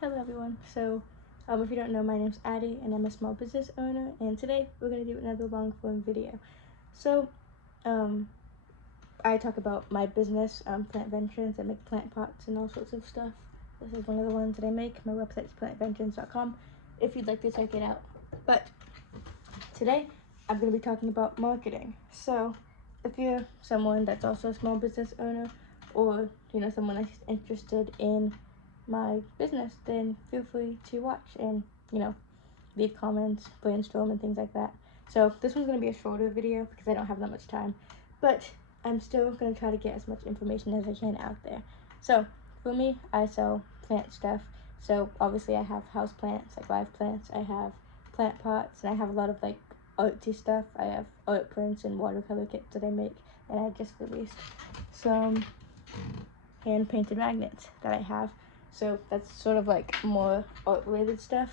Hello everyone. If you don't know, my name's Addie and I'm a small business owner, and today we're going to do another long form video. So, um, I talk about my business, Plant Venturins. I make plant pots and all sorts of stuff. This is one of the ones that I make. My website's plantventurins.com if you'd like to check it out. But today I'm going to be talking about marketing. So, if you're someone that's also a small business owner, or someone that's interested in my business, then feel free to watch and leave comments, brainstorm, and things like that. So this one's going to be a shorter video because I don't have that much time, but I'm still going to try to get as much information as I can out there. So for me, I sell plant stuff. So obviously I have house plants, like live plants. I have plant pots, and I have a lot of like artsy stuff. I have art prints and watercolor kits that I make, and I just released some hand painted magnets that I have. So that's sort of like more art related stuff.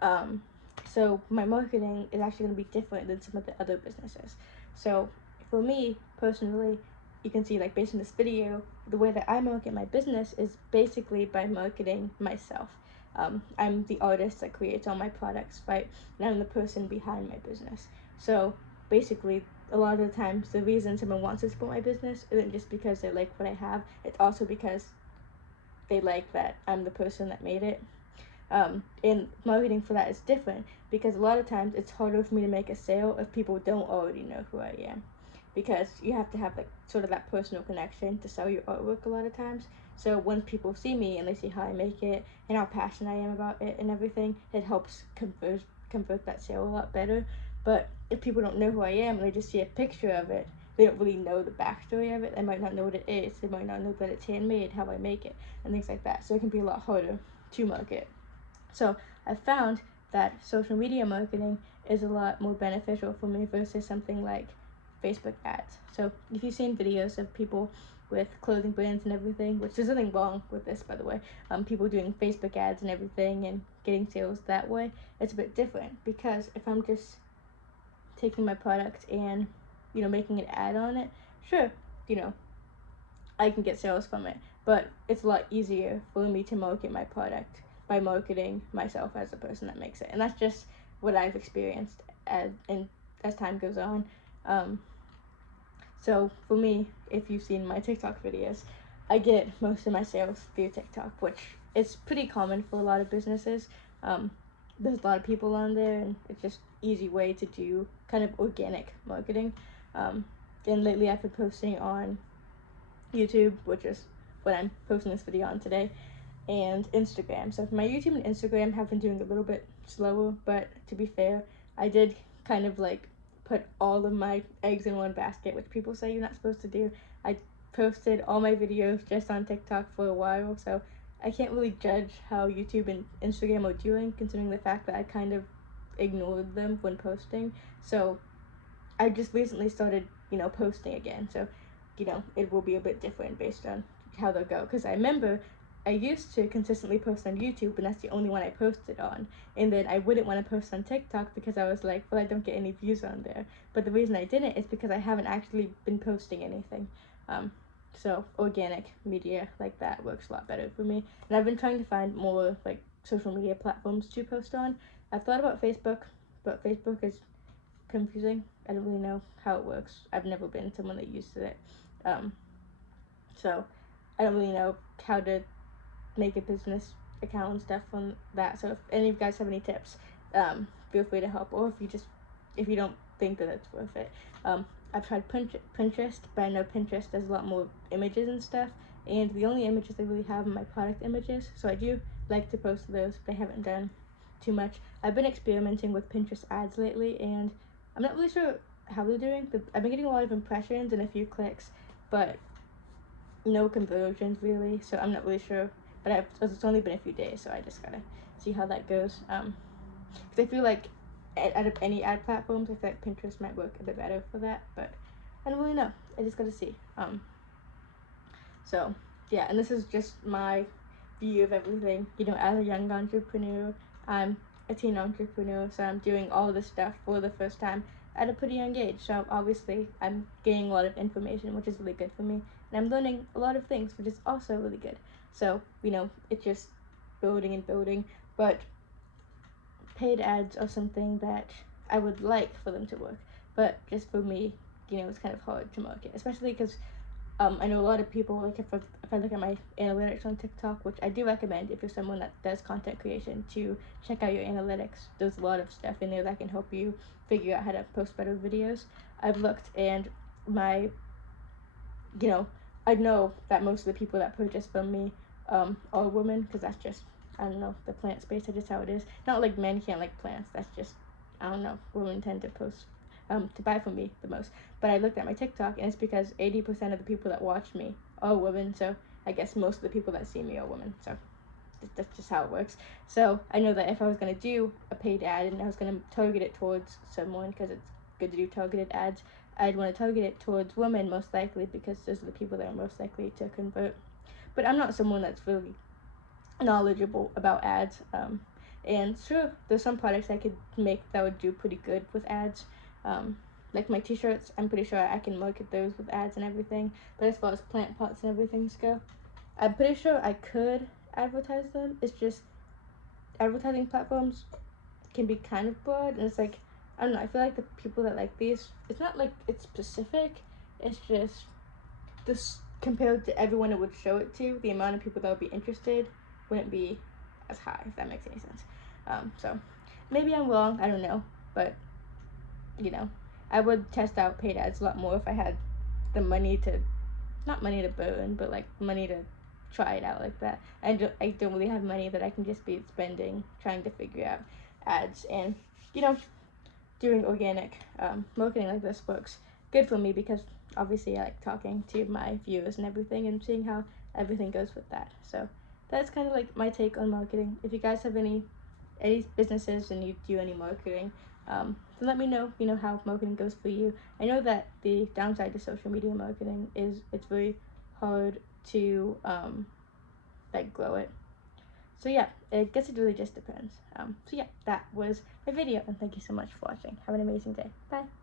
So my marketing is actually going to be different than some of the other businesses. So for me personally, you can see like based on this video, the way that I market my business is basically by marketing myself. I'm the artist that creates all my products, right? And I'm the person behind my business. So basically, a lot of the times, the reason someone wants to support my business isn't just because they like what I have. It's also because they like that I'm the person that made it. And marketing for that is different because a lot of times it's harder for me to make a sale if people don't already know who I am, because you have to have like sort of that personal connection to sell your artwork a lot of times. So when people see me and they see how I make it and how passionate I am about it and everything, it helps convert that sale a lot better. But if people don't know who I am and they just see a picture of it, they don't really know the backstory of it. They might not know what it is. They might not know that it's handmade, how I make it, and things like that. So it can be a lot harder to market. So I found that social media marketing is a lot more beneficial for me versus something like Facebook ads. So if you've seen videos of people with clothing brands and everything, which there's nothing wrong with this, by the way, people doing Facebook ads and everything and getting sales that way, it's a bit different, because if I'm just taking my product and making an ad on it, sure, I can get sales from it, but it's a lot easier for me to market my product by marketing myself as the person that makes it. And that's just what I've experienced as time goes on. So for me, if you've seen my TikTok videos, I get most of my sales through TikTok, which is pretty common for a lot of businesses. There's a lot of people on there, and it's just easy way to do kind of organic marketing. And lately I've been posting on YouTube, which is what I'm posting this video on today, and Instagram. So for my YouTube and Instagram have been doing a little bit slower, but to be fair, I did kind of like put all of my eggs in one basket, which people say you're not supposed to do. I posted all my videos just on TikTok for a while, so I can't really judge how YouTube and Instagram are doing, considering the fact that I kind of ignored them when posting. So I just recently started, posting again. So, it will be a bit different based on how they'll go. Because I remember I used to consistently post on YouTube, and that's the only one I posted on. And then I wouldn't want to post on TikTok because I was like, well, I don't get any views on there. But the reason I didn't is because I haven't actually been posting anything. So organic media like that works a lot better for me. And I've been trying to find more like social media platforms to post on. I've thought about Facebook, but Facebook is confusing. I don't really know how it works. I've never been someone that used it. Um, so I don't really know how to make a business account and stuff on that. So if any of you guys have any tips, feel free to help. Or if you don't think that it's worth it. I've tried Pinterest, but I know Pinterest does a lot more images and stuff. And the only images I really have are my product images. So I do like to post those, but I haven't done too much. I've been experimenting with Pinterest ads lately, and I'm not really sure how they're doing. I've been getting a lot of impressions and a few clicks, but no conversions really. So I'm not really sure. But it's only been a few days, so I just gotta see how that goes. Because I feel like out of any ad platforms, I feel like Pinterest might work a bit better for that. But I don't really know. I just gotta see. So yeah, and this is just my view of everything. As a young entrepreneur, I'm a teen entrepreneur, so I'm doing all this stuff for the first time at a pretty young age. So obviously I'm gaining a lot of information, which is really good for me, and I'm learning a lot of things, which is also really good. So it just building and building, but paid ads are something that I would like for them to work, but just for me, it's kind of hard to market, especially because I know a lot of people, like if I look at my analytics on TikTok, which I do recommend if you're someone that does content creation, to check out your analytics. There's a lot of stuff in there that can help you figure out how to post better videos. I've looked, and my, I know that most of the people that purchase from me are women, because that's just, I don't know, the plant space, that's just how it is. Not like men can't like plants, that's just, I don't know, women tend to post to buy from me the most. But I looked at my TikTok, and it's because 80% of the people that watch me are women, so I guess most of the people that see me are women, so that's just how it works. So I know that if I was going to do a paid ad and I was going to target it towards someone, because it's good to do targeted ads, I'd want to target it towards women most likely, because those are the people that are most likely to convert. But I'm not someone that's really knowledgeable about ads, and sure, there's some products I could make that would do pretty good with ads, like my t-shirts. I'm pretty sure I can market those with ads and everything. But as far as plant pots and everything go, I'm pretty sure I could advertise them. It's just advertising platforms can be kind of broad, and it's like, I don't know, I feel like the people that like these, it's not like it's specific, it's just this, compared to everyone it would show it to, the amount of people that would be interested wouldn't be as high, if that makes any sense. So maybe I'm wrong, I don't know, but I would test out paid ads a lot more if I had the money to, not money to burn, but like money to try it out like that. I don't really have money that I can just be spending trying to figure out ads, and doing organic marketing like this works good for me, because obviously I like talking to my viewers and everything, and seeing how everything goes with that. So that's kind of like my take on marketing. If you guys have any businesses and you do any marketing, then let me know, how marketing goes for you. I know that the downside to social media marketing is it's very hard to like grow it. So yeah, I guess it really just depends. So yeah, that was my video, and thank you so much for watching. Have an amazing day. Bye.